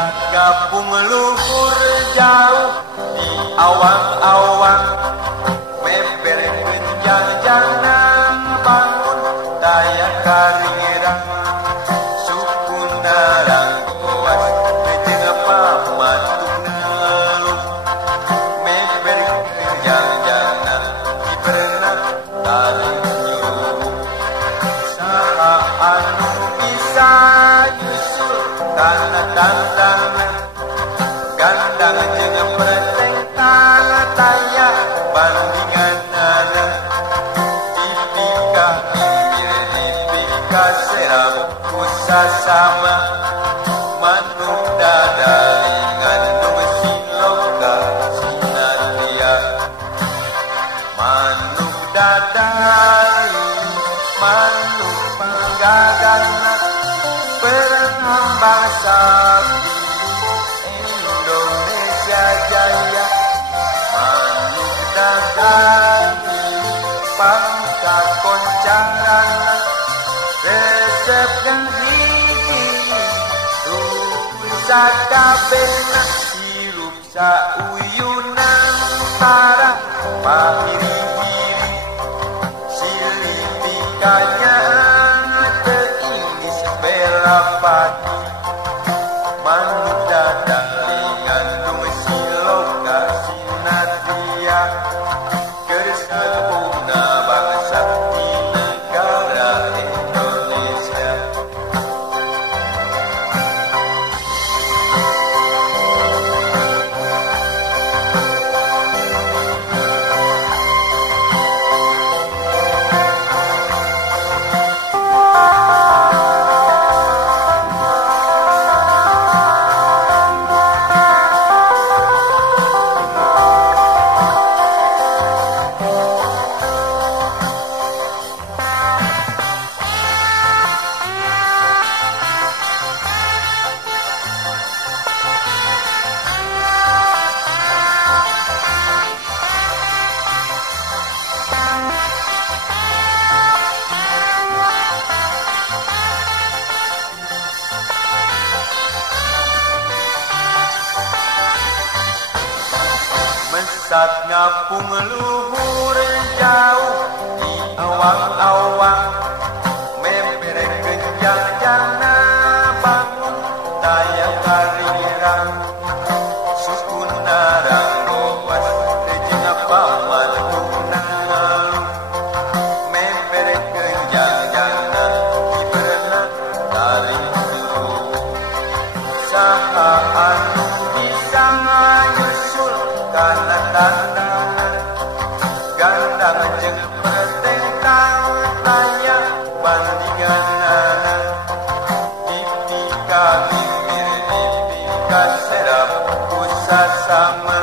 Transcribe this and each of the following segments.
Gabung luhur jauh di awang-awang, meber genjang jangan bangun daya karirang, suku narang goas di tengah pamatung ngeluh, meber genjang jangan di berenang tarik nyuruh, saha anu bisa nyusul tanah tantangan gandang jeung preteng taya bandingan nana tipika pinggir tipika serap kusasama manuk dadalingan numesin loka sinatia manuk dadaling manuk panggagana perambang sapi Indonesia Jaya manuk dadaling pangka koncangan resep yang gigi dukun sakabena hirup sauyunan para pahiri-hiri silipikanya teingis belapati manuk dadalingan nusiloka sinatia kersaguna bangsa di negara Indonesia. Mesat ngapung luhur jauh di awang-awang, meber genjang jana bangun daya karirang, suku narang goas jeung pamatung ngalung, meber genjang jana di berenang tarik nyuruh, saha anu bisa nyusul kana tantangan gandang jeung preteng taya bandingan nana tipika bibir tipika serap kusasama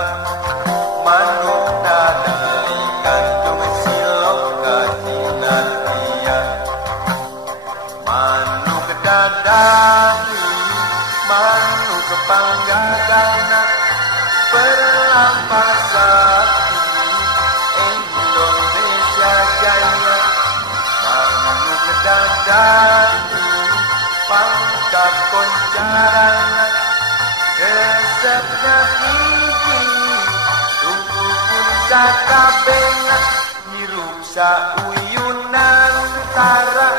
manuk dadaling gantung siloka sinatia manuk dadaling manuk panggagana perlambang sapi Indonesia Jaya manuk dadaling pangkat koncaran resepnya gigi dukun sakabena hirup sauyunan tara